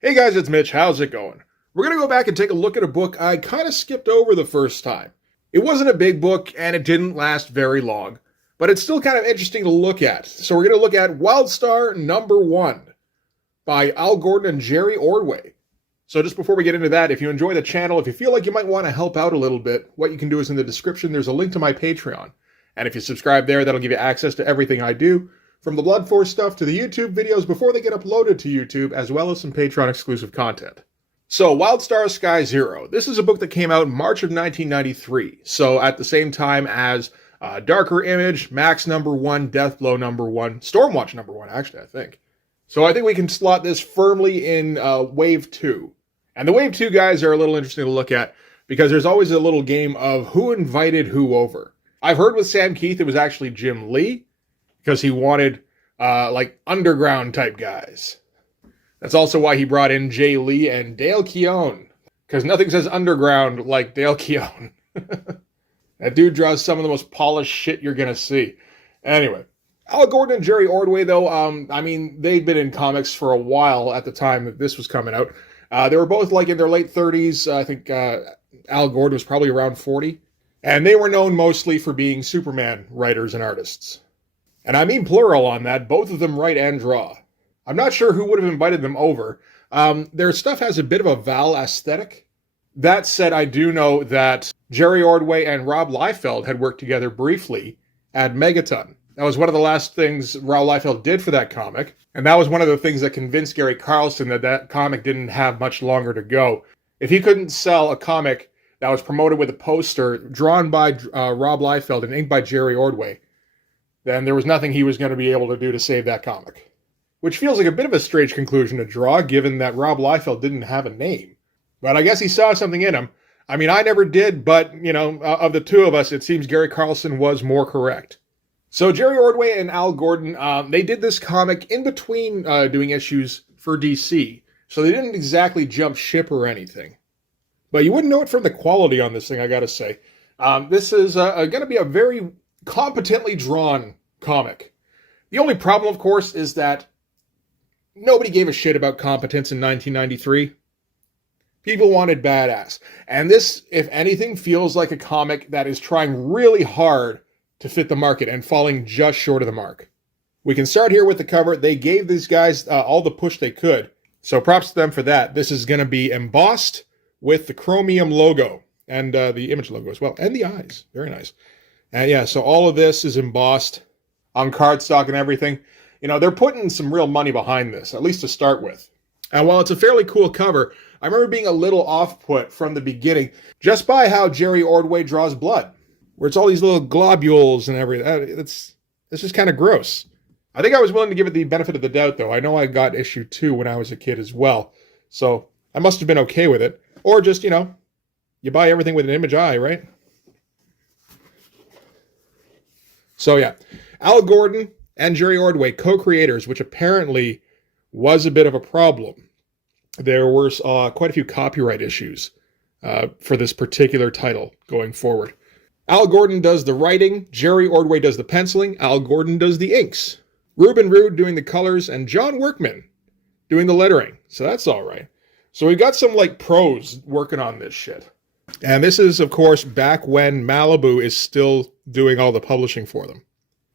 Hey guys, it's Mitch. How's it going? We're going to go back and take a look at a book I kind of skipped over the first time. It wasn't a big book and it didn't last very long, but it's still kind of interesting to look at. So we're going to look at Wildstar #1 by Al Gordon and Jerry Ordway. So just before we get into that, if you enjoy the channel, if you feel like you might want to help out a little bit, what you can do is in the description, there's a link to my Patreon. And if you subscribe there, that'll give you access to everything I do, from the Blood Force stuff to the YouTube videos before they get uploaded to YouTube, as well as some Patreon exclusive content. So, Wildstar Sky Zero. This is a book that came out in March of 1993. So, at the same time as Darker Image, Max #1, Deathblow #1, Stormwatch #1, actually, I think. So, I think we can slot this firmly in Wave 2. And the Wave 2 guys are a little interesting to look at because there's always a little game of who invited who over. I've heard with Sam Keith it was actually Jim Lee, because he wanted, like, underground type guys. That's also why he brought in Jay Lee and Dale Keown, because nothing says underground like Dale Keown. That dude draws some of the most polished shit you're going to see. Anyway, Al Gordon and Jerry Ordway, though, I mean, they'd been in comics for a while at the time that this was coming out. They were both, like, in their late 30s. I think Al Gordon was probably around 40. And they were known mostly for being Superman writers and artists. And I mean plural on that. Both of them write and draw. I'm not sure who would have invited them over. Their stuff has a bit of a Val aesthetic. That said, I do know that Jerry Ordway and Rob Liefeld had worked together briefly at Megaton. That was one of the last things Rob Liefeld did for that comic. And that was one of the things that convinced Gary Carlson that that comic didn't have much longer to go. If he couldn't sell a comic that was promoted with a poster drawn by Rob Liefeld and inked by Jerry Ordway, then there was nothing he was going to be able to do to save that comic. Which feels like a bit of a strange conclusion to draw, given that Rob Liefeld didn't have a name. But I guess he saw something in him. I mean, I never did, but, you know, of the two of us, it seems Gary Carlson was more correct. So Jerry Ordway and Al Gordon, they did this comic in between doing issues for DC. So they didn't exactly jump ship or anything. But you wouldn't know it from the quality on this thing, I gotta say. This is going to be a very competently drawn comic. The only problem, of course, is that nobody gave a shit about competence in 1993. People wanted badass. And this, if anything, feels like a comic that is trying really hard to fit the market and falling just short of the mark. We can start here with the cover. They gave these guys all the push they could. So props to them for that. This is going to be embossed with the Chromium logo and the Image logo as well. And the eyes. Very nice. And yeah, so all of this is embossed on cardstock and everything. You know, they're putting some real money behind this, at least to start with. And while it's a fairly cool cover, I remember being a little off-put from the beginning just by how Jerry Ordway draws blood, where it's all these little globules and everything. It's just kind of gross. I think I was willing to give it the benefit of the doubt, though. I know I got issue 2 when I was a kid as well, so I must have been okay with it. Or just, you know, you buy everything with an Image eye, right? So yeah, Al Gordon and Jerry Ordway, co-creators, which apparently was a bit of a problem. There were quite a few copyright issues for this particular title going forward. Al Gordon does the writing, Jerry Ordway does the penciling, Al Gordon does the inks. Ruben Rude doing the colors, and John Workman doing the lettering. So that's all right. So we've got some, like, pros working on this shit. And this is, of course, back when Malibu is still doing all the publishing for them.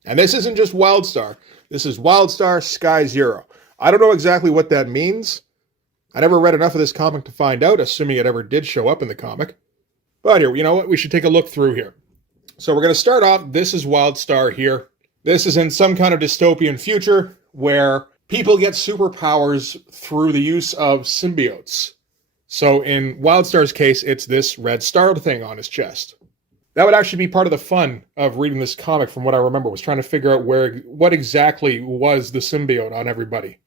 And this isn't just Wildstar. This is Wildstar Sky Zero. I don't know exactly what that means. I never read enough of this comic to find out, assuming it ever did show up in the comic. But here, you know what? We should take a look through here. So we're going to start off. This is Wildstar here. This is in some kind of dystopian future where people get superpowers through the use of symbiotes. So in Wildstar's case, it's this red star thing on his chest. That would actually be part of the fun of reading this comic, from what I remember, was trying to figure out what exactly was the symbiote on everybody.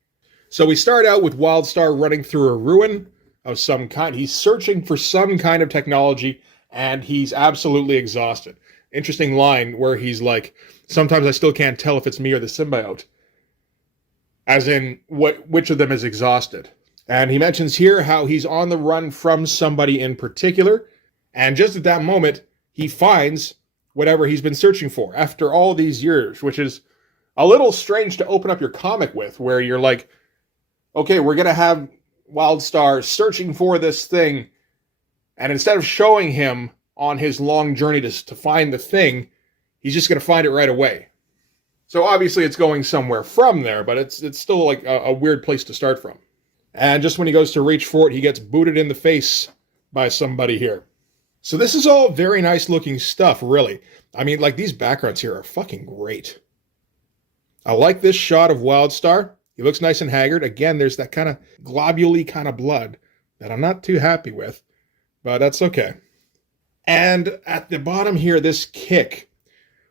So we start out with Wildstar running through a ruin of some kind. He's searching for some kind of technology, and he's absolutely exhausted. Interesting line where he's like, sometimes I still can't tell if it's me or the symbiote. As in, which of them is exhausted. And he mentions here how he's on the run from somebody in particular, and just at that moment, he finds whatever he's been searching for after all these years, which is a little strange to open up your comic with, where you're like, okay, we're going to have Wildstar searching for this thing, and instead of showing him on his long journey to find the thing, he's just going to find it right away. So obviously it's going somewhere from there, but it's still like a weird place to start from. And just when he goes to reach for it, he gets booted in the face by somebody here. So this is all very nice looking stuff, really. I mean, like, these backgrounds here are fucking great. I like this shot of Wildstar. He looks nice and haggard. Again, there's that kind of globule-y kind of blood that I'm not too happy with, but that's okay. And at the bottom here, this kick,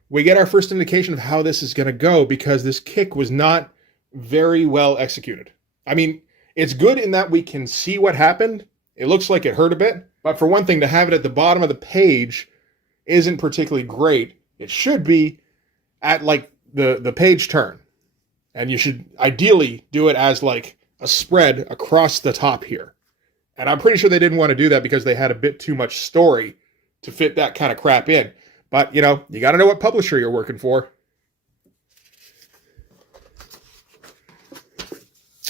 we get our first indication of how this is going to go, because this kick was not very well executed. I mean, it's good in that we can see what happened. It looks like it hurt a bit, but for one thing, to have it at the bottom of the page isn't particularly great. It should be at like the page turn. And you should ideally do it as like a spread across the top here. And I'm pretty sure they didn't want to do that because they had a bit too much story to fit that kind of crap in. But, you know, you got to know what publisher you're working for.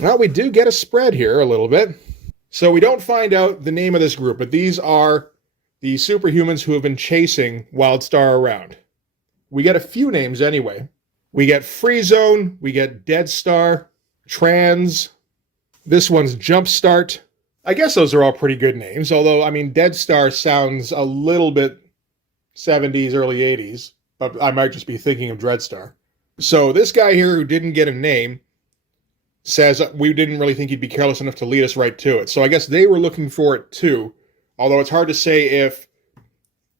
Well, we do get a spread here a little bit. So we don't find out the name of this group, but these are the superhumans who have been chasing Wildstar around. We get a few names anyway. We get Free Zone, we get Dead Star, Trans, this one's Jumpstart. I guess those are all pretty good names, although, I mean, Dead Star sounds a little bit 70s, early 80s, but I might just be thinking of Dreadstar. So this guy here who didn't get a name says we didn't really think he'd be careless enough to lead us right to it. So I guess they were looking for it too, although it's hard to say if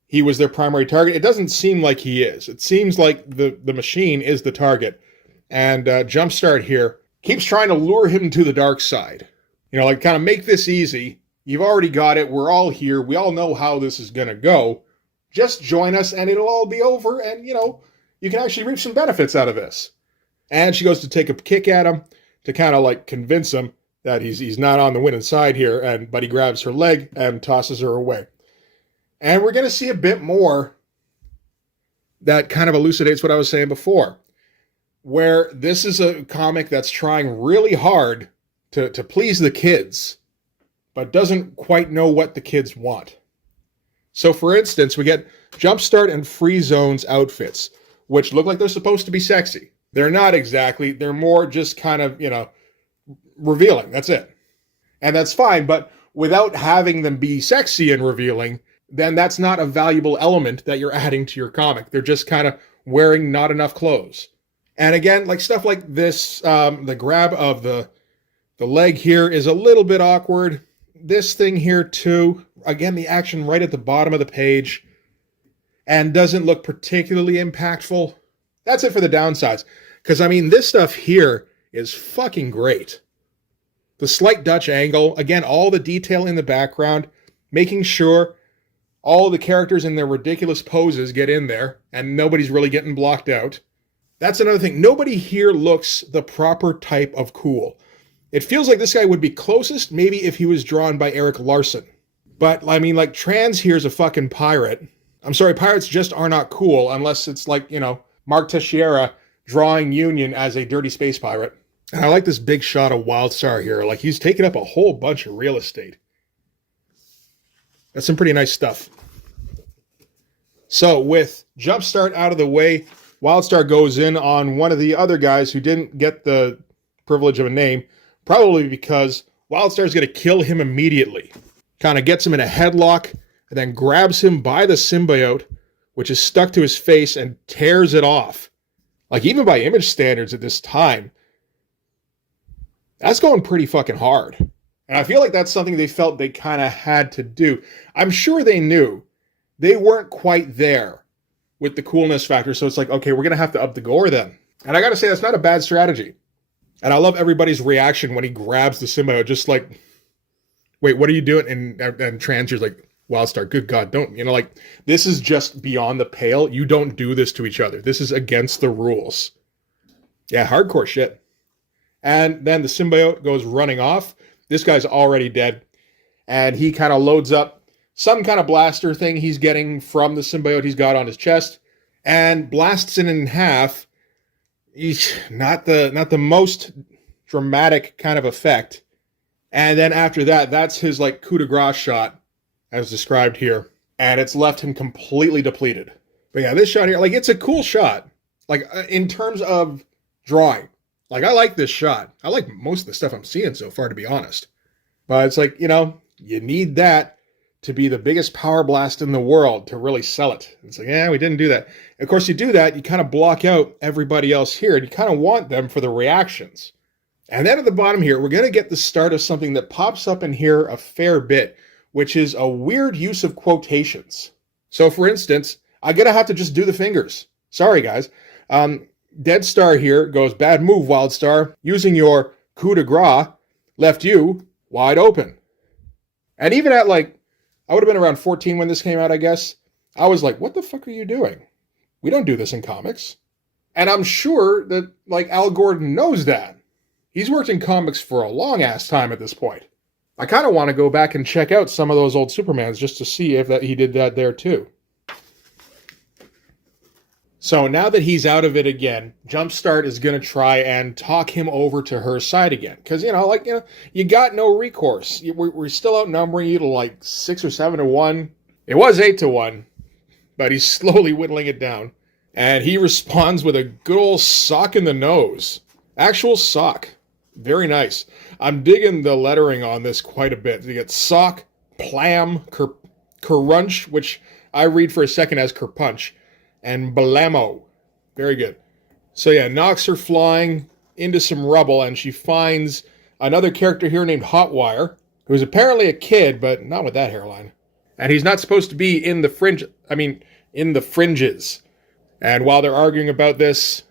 he was their primary target. It doesn't seem like he is. It seems like the machine is the target. And Jumpstart here keeps trying to lure him to the dark side. You know, like, kind of make this easy. You've already got it. We're all here. We all know how this is going to go. Just join us and it'll all be over. And, you know, you can actually reap some benefits out of this. And she goes to take a kick at him to kind of like convince him that he's not on the winning side here. But he grabs her leg and tosses her away. And we're going to see a bit more that kind of elucidates what I was saying before, where this is a comic that's trying really hard to please the kids, but doesn't quite know what the kids want. So, for instance, we get Jumpstart and Free Zone's outfits, which look like they're supposed to be sexy. They're not exactly. They're more just kind of, you know, revealing. That's it. And that's fine, but without having them be sexy and revealing, then that's not a valuable element that you're adding to your comic. They're just kind of wearing not enough clothes. And again, like stuff like this, the grab of the leg here is a little bit awkward. This thing here too, again, the action right at the bottom of the page and doesn't look particularly impactful. That's it for the downsides. Because, I mean, this stuff here is fucking great. The slight Dutch angle, again, all the detail in the background, making sure all the characters in their ridiculous poses get in there, and nobody's really getting blocked out. That's another thing. Nobody here looks the proper type of cool. It feels like this guy would be closest maybe if he was drawn by Eric Larson. But, I mean, like, Trans here's a fucking pirate. I'm sorry, pirates just are not cool unless it's like, you know, Mark Teixeira drawing Union as a dirty space pirate. And I like this big shot of Wildstar here. Like, he's taking up a whole bunch of real estate. That's some pretty nice stuff. So with Jumpstart out of the way, Wildstar goes in on one of the other guys who didn't get the privilege of a name, probably because Wildstar's going to kill him immediately. Kind of gets him in a headlock and then grabs him by the symbiote, which is stuck to his face, and tears it off. Like, even by image standards at this time, that's going pretty fucking hard. And I feel like that's something they felt they kind of had to do. I'm sure they knew they weren't quite there with the coolness factor. So it's like, okay, we're going to have to up the gore then. And I got to say, that's not a bad strategy. And I love everybody's reaction when he grabs the symbiote, just like, wait, what are you doing? And Transi's like, Wildstar, good God, don't, you know, like, this is just beyond the pale. You don't do this to each other. This is against the rules. Yeah, hardcore shit. And then the symbiote goes running off. This guy's already dead. And he kind of loads up some kind of blaster thing he's getting from the symbiote he's got on his chest and blasts it in half. Not the most dramatic kind of effect. And then after that, that's his like coup de grace shot, as described here. And it's left him completely depleted. But yeah, this shot here, like, it's a cool shot. Like, in terms of drawing. Like, I like this shot. I like most of the stuff I'm seeing so far, to be honest. But it's like, you know, you need that to be the biggest power blast in the world to really sell it. It's like, yeah, we didn't do that. Of course, you do that, you kind of block out everybody else here, and you kind of want them for the reactions. And then at the bottom here, we're going to get the start of something that pops up in here a fair bit, which is a weird use of quotations. So, for instance, I'm going to have to just do the fingers. Sorry, guys. Dead Star here goes, bad move, Wildstar. Using your coup de grace left you wide open. And even at, like, I would have been around 14 when this came out, I guess. I was like, what the fuck are you doing? We don't do this in comics. And I'm sure that, like, Al Gordon knows that. He's worked in comics for a long-ass time at this point. I kind of want to go back and check out some of those old Supermans just to see if he did that there, too. So now that he's out of it again, Jumpstart is going to try and talk him over to her side again. Because, you got no recourse. We're still outnumbering you to like 6 or 7 to 1. It was 8 to 1, but he's slowly whittling it down. And he responds with a good old sock in the nose. Actual sock. Very nice. I'm digging the lettering on this quite a bit. You get sock, plam, kerunch, which I read for a second as kerpunch, and blammo. Very good. So yeah, knocks her flying into some rubble, and she finds another character here named Hotwire, who's apparently a kid, but not with that hairline. And he's not supposed to be in the fringes. And while they're arguing about this,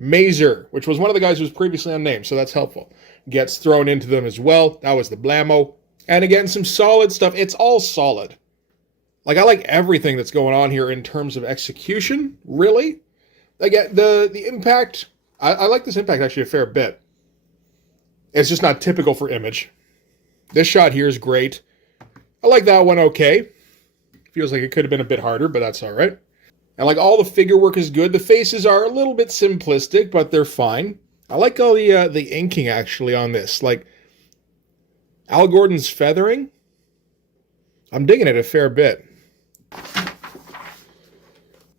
Mazer, which was one of the guys who was previously unnamed, so that's helpful, gets thrown into them as well. That was the blammo. And again, some solid stuff. It's all solid. Like, I like everything that's going on here in terms of execution, really. Like, the impact, I like this impact actually a fair bit. It's just not typical for Image. This shot here is great. I like that one okay. Feels like it could have been a bit harder, but that's all right. And like all the figure work is good. The faces are a little bit simplistic, but they're fine. I like all the inking actually on this. Like Al Gordon's feathering. I'm digging it a fair bit.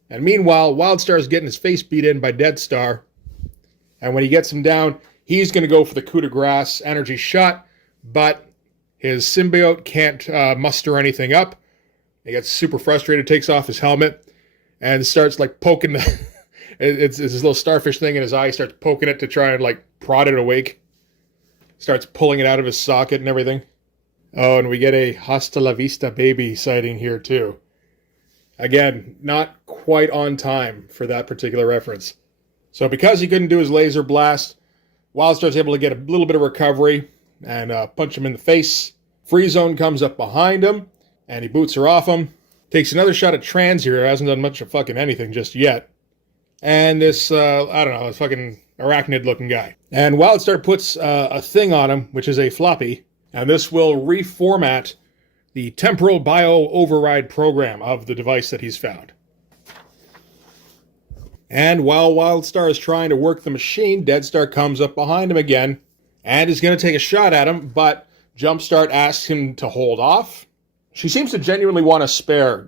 And meanwhile, Wildstar's getting his face beat in by Dead Star. And when he gets him down, he's going to go for the coup de grace energy shot, but his symbiote can't muster anything up. He gets super frustrated, takes off his helmet, and starts like poking it's his little starfish thing in his eye. He starts poking it to try and like prod it awake. Starts pulling it out of his socket and everything. Oh, and we get a Hasta la Vista baby sighting here too. Again, not quite on time for that particular reference. So because he couldn't do his laser blast, Wildstar's able to get a little bit of recovery and punch him in the face. Free Zone comes up behind him, and he boots her off him. Takes another shot at Trans here, hasn't done much of fucking anything just yet. And this, this fucking arachnid-looking guy. And Wildstar puts a thing on him, which is a floppy, and this will reformat the temporal bio-override program of the device that he's found. And while Wildstar is trying to work the machine, Dead Star comes up behind him again and is going to take a shot at him, but Jumpstart asks him to hold off. She seems to genuinely want to spare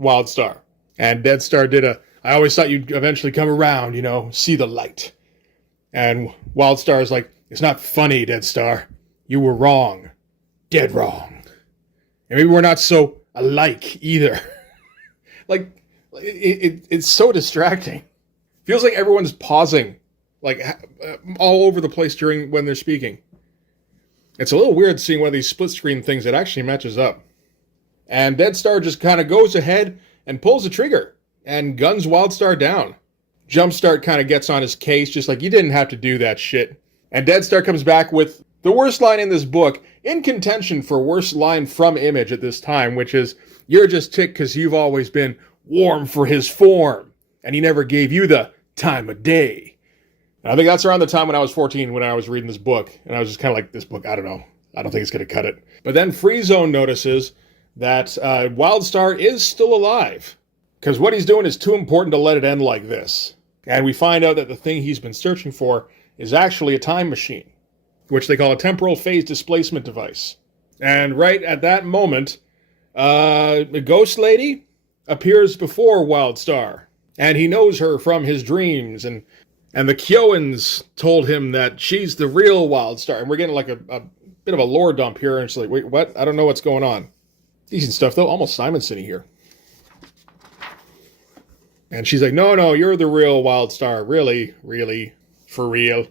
Wildstar. And Dead Star did I always thought you'd eventually come around, see the light. And Wildstar is like, it's not funny, Dead Star. You were wrong. Dead wrong. And maybe we're not so alike either. Like, it's so distracting. Feels like everyone's pausing, like, all over the place when they're speaking. It's a little weird seeing one of these split screen things that actually matches up. And Dead Star just kind of goes ahead and pulls the trigger and guns Wildstar down. Jumpstart kind of gets on his case, just like, you didn't have to do that shit. And Dead Star comes back with the worst line in this book, in contention for worst line from Image at this time, which is, you're just ticked because you've always been warm for his form, and he never gave you the time of day. And I think that's around the time when I was 14 when I was reading this book, and I was just kind of like, this book, I don't know. I don't think it's going to cut it. But then Free Zone notices that Wildstar is still alive, because what he's doing is too important to let it end like this. And we find out that the thing he's been searching for is actually a time machine. which they call a temporal phase displacement device. And right at that moment, a ghost lady appears before Wildstar, and he knows her from his dreams, and the Kyoans told him that she's the real Wildstar. And we're getting like a bit of a lore dump here, and it's like, wait, what? I don't know what's going on. Decent stuff, though. Almost Simonson here. And she's like, no, you're the real Wildstar. Really, for real.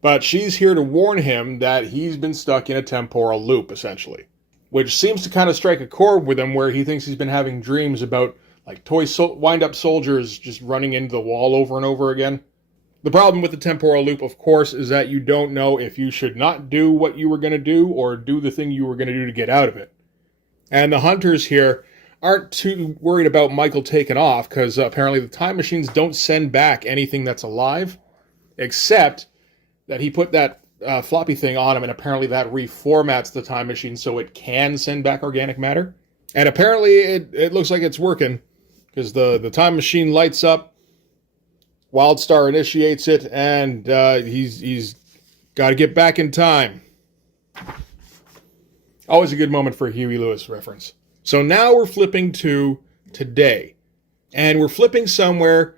But she's here to warn him that he's been stuck in a temporal loop, essentially. Which seems to kind of strike a chord with him, where he thinks he's been having dreams about like toy wind-up soldiers just running into the wall over and over again. The problem with the temporal loop, of course, is that you don't know if you should not do what you were going to do or do the thing you were going to do to get out of it. And the hunters here aren't too worried about Michael taking off, because apparently the time machines don't send back anything that's alive, except that he put that floppy thing on him, and apparently that reformats the time machine so it can send back organic matter. And apparently it looks like it's working, because the time machine lights up, Wildstar initiates it, and he's got to get back in time. Always a good moment for a Huey Lewis reference. So now we're flipping to today, and we're flipping somewhere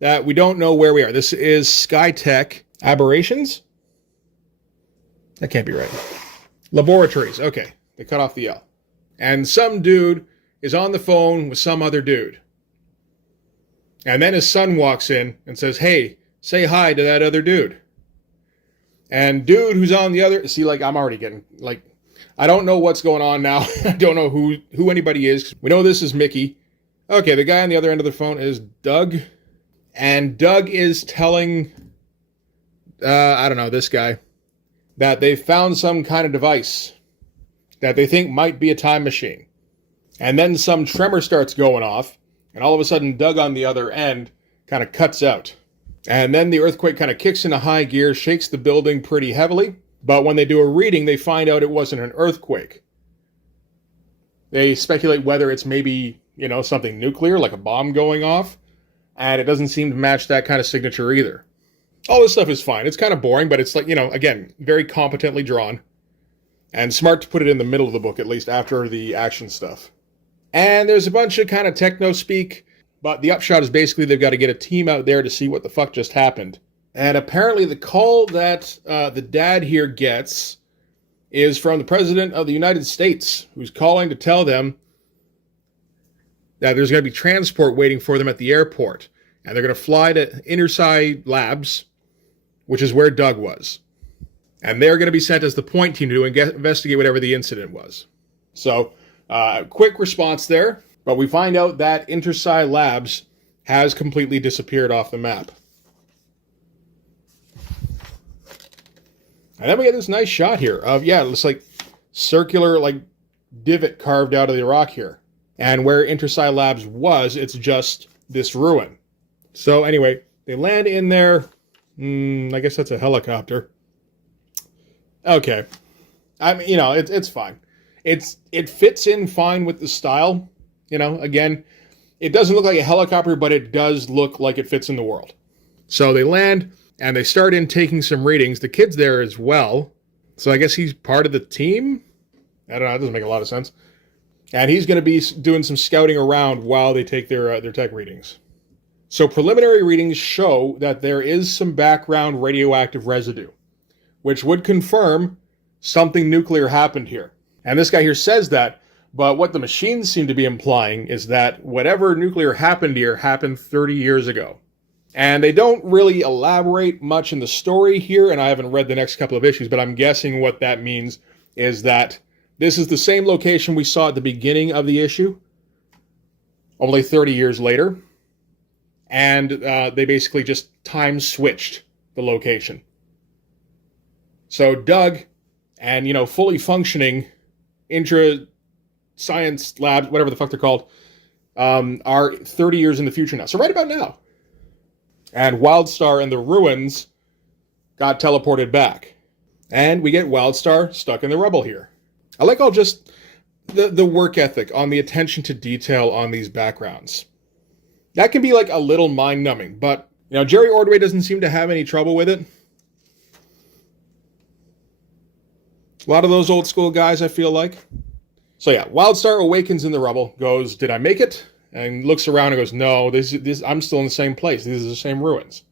that we don't know where we are. This is Skytech Aberrations? That can't be right. Laboratories. Okay, they cut off the L. And some dude is on the phone with some other dude. And then his son walks in and says, hey, say hi to that other dude. And dude who's on the other... See, like, I'm already getting... Like, I don't know what's going on now. I don't know who anybody is. We know this is Mickey. Okay, the guy on the other end of the phone is Doug. And Doug is telling... I don't know, this guy, that they found some kind of device that they think might be a time machine. And then some tremor starts going off, and all of a sudden Doug on the other end kind of cuts out. And then the earthquake kind of kicks into high gear, shakes the building pretty heavily, but when they do a reading, they find out it wasn't an earthquake. They speculate whether it's maybe, something nuclear, like a bomb going off, and it doesn't seem to match that kind of signature either. All this stuff is fine. It's kind of boring, but it's like, again, very competently drawn. And smart to put it in the middle of the book, at least after the action stuff. And there's a bunch of kind of techno speak, but the upshot is basically they've got to get a team out there to see what the fuck just happened. And apparently the call that the dad here gets is from the President of the United States, who's calling to tell them that there's going to be transport waiting for them at the airport. And they're going to fly to Intersci Labs, which is where Doug was. And they're going to be sent as the point team to investigate whatever the incident was. So, quick response there. But we find out that Intersci Labs has completely disappeared off the map. And then we get this nice shot here of, it looks like circular, divot carved out of the rock here. And where Intersci Labs was, it's just this ruin. So anyway, they land in there. I guess that's a helicopter. Okay. I mean, it's fine. It fits in fine with the style. Again, it doesn't look like a helicopter, but it does look like it fits in the world. So they land, and they start in taking some readings. The kid's there as well. So I guess he's part of the team? I don't know. It doesn't make a lot of sense. And he's going to be doing some scouting around while they take their tech readings. So preliminary readings show that there is some background radioactive residue, which would confirm something nuclear happened here. And this guy here says that, but what the machines seem to be implying is that whatever nuclear happened here happened 30 years ago. And they don't really elaborate much in the story here, and I haven't read the next couple of issues, but I'm guessing what that means is that this is the same location we saw at the beginning of the issue, only 30 years later. And they basically just time switched the location. So Doug and, fully functioning intra-science labs, whatever the fuck they're called, are 30 years in the future now. So right about now. And Wildstar and the ruins got teleported back. And we get Wildstar stuck in the rubble here. I like all just the work ethic on the attention to detail on these backgrounds. That can be like a little mind-numbing, but, Jerry Ordway doesn't seem to have any trouble with it. A lot of those old school guys, I feel like. So yeah, Wildstar awakens in the rubble, goes, did I make it? And looks around and goes, no, I'm still in the same place. These are the same ruins.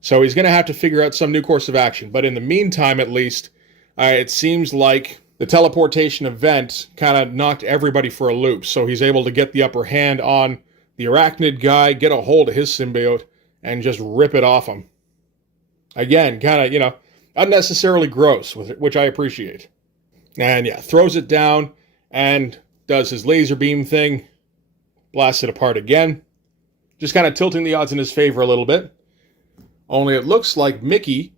So he's going to have to figure out some new course of action. But in the meantime, at least, it seems like the teleportation event kind of knocked everybody for a loop. So he's able to get the upper hand on the arachnid guy, get a hold of his symbiote, and just rip it off him. Again, kind of, unnecessarily gross, which I appreciate. And yeah, throws it down and does his laser beam thing, blasts it apart again, just kind of tilting the odds in his favor a little bit. Only it looks like Mickey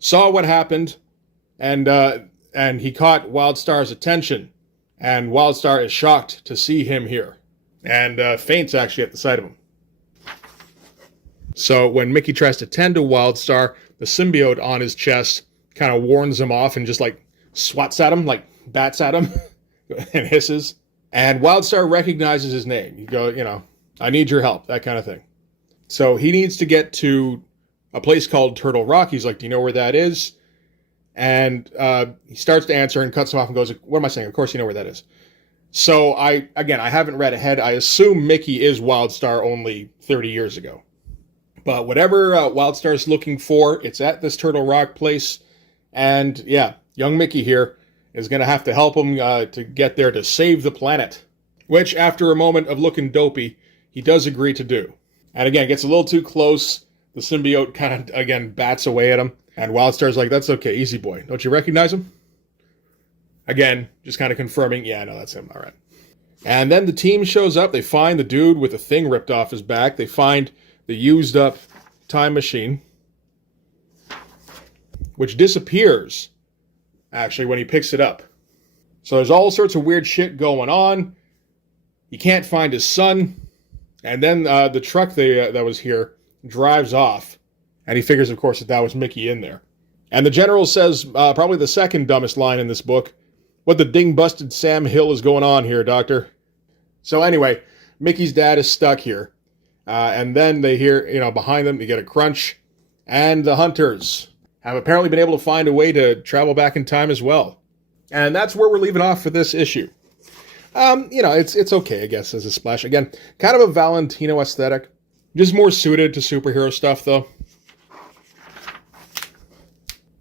saw what happened, and he caught Wildstar's attention, and Wildstar is shocked to see him here, and faints actually at the sight of him. So when Mickey tries to tend to Wildstar, the symbiote on his chest kind of warns him off and just like swats at him, like bats at him, and hisses. And Wildstar recognizes his name. You go, I need your help, that kind of thing. So he needs to get to a place called Turtle Rock. He's like, do you know where that is? And he starts to answer and cuts him off and goes, what am I saying? Of course you know where that is. So I haven't read ahead. I assume Mickey is Wildstar only 30 years ago. But whatever Wildstar's looking for, it's at this Turtle Rock place. And yeah, young Mickey here is going to have to help him to get there to save the planet. Which, after a moment of looking dopey, he does agree to do. And again, gets a little too close. The symbiote kind of, again, bats away at him. And Wildstar's like, that's okay, easy boy. Don't you recognize him? Again, just kind of confirming, yeah, no, that's him, all right. And then the team shows up. They find the dude with the thing ripped off his back. They find the used up time machine, which disappears, actually, when he picks it up. So there's all sorts of weird shit going on. He can't find his son. And then the truck that was here drives off. And he figures, of course, that was Mickey in there. And the general says, probably the second dumbest line in this book, what the ding-busted Sam Hill is going on here, Doctor? So anyway, Mickey's dad is stuck here. And then they hear, behind them, they get a crunch. And the hunters have apparently been able to find a way to travel back in time as well. And that's where we're leaving off for this issue. It's okay, I guess, as a splash. Again, kind of a Valentino aesthetic. Just more suited to superhero stuff, though.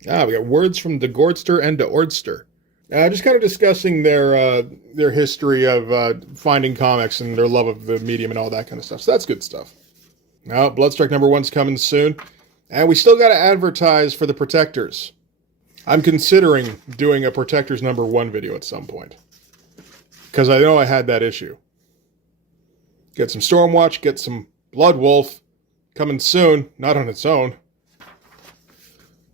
We got words from De Gordster and De Ordster. Just kind of discussing their history of finding comics and their love of the medium and all that kind of stuff. So that's good stuff. Now, Bloodstrike #1's coming soon. And we still got to advertise for the Protectors. I'm considering doing a Protectors #1 video at some point. Because I know I had that issue. Get some Stormwatch, get some Blood Wolf. Coming soon, not on its own.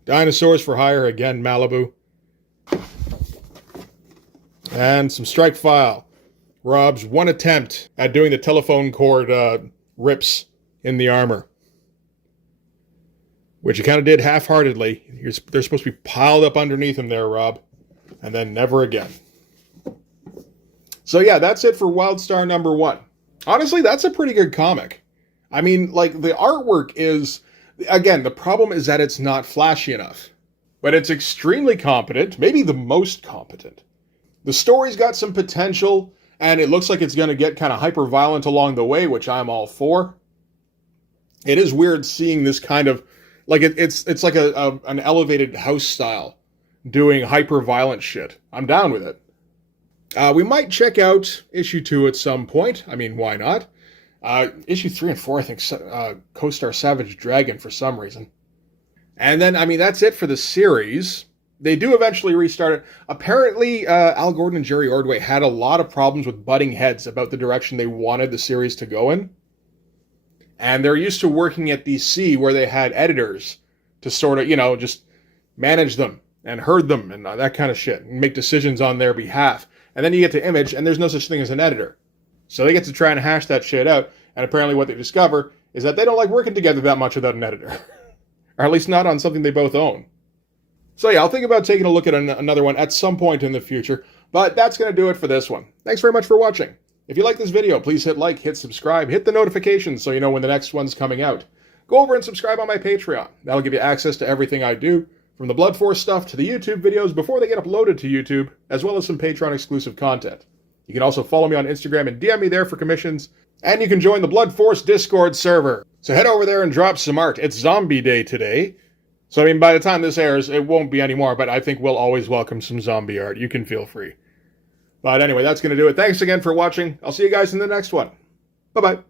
Dinosaurs for Hire, again, Malibu. And some Strike File. Rob's one attempt at doing the telephone cord rips in the armor. Which he kind of did half-heartedly. They're supposed to be piled up underneath him there, Rob. And then never again. So yeah, that's it for Wildstar #1. Honestly, that's a pretty good comic. I mean, like, the artwork is... Again, the problem is that it's not flashy enough. But it's extremely competent, maybe the most competent. The story's got some potential, and it looks like it's going to get kind of hyper-violent along the way, which I'm all for. It is weird seeing this kind of... Like, it's like an elevated house style doing hyper-violent shit. I'm down with it. We might check out issue 2 at some point. I mean, why not? Issue 3 and 4, I think, co-star Savage Dragon for some reason. And then, I mean, that's it for the series. They do eventually restart it. Apparently, Al Gordon and Jerry Ordway had a lot of problems with butting heads about the direction they wanted the series to go in. And they're used to working at DC, where they had editors to sort of, just manage them and herd them and that kind of shit, and make decisions on their behalf. And then you get to Image, and there's no such thing as an editor. So they get to try and hash that shit out, and apparently what they discover is that they don't like working together that much without an editor. Or at least not on something they both own. So yeah, I'll think about taking a look at another one at some point in the future, but that's going to do it for this one. Thanks very much for watching. If you like this video, please hit like, hit subscribe, hit the notifications so you know when the next one's coming out. Go over and subscribe on my Patreon. That'll give you access to everything I do, from the Blood Force stuff to the YouTube videos before they get uploaded to YouTube, as well as some Patreon exclusive content. You can also follow me on Instagram and DM me there for commissions, and you can join the Blood Force Discord server. So head over there and drop some art. It's Zombie Day today. So, I mean, by the time this airs, it won't be anymore, but I think we'll always welcome some zombie art. You can feel free. But anyway, that's going to do it. Thanks again for watching. I'll see you guys in the next one. Bye-bye.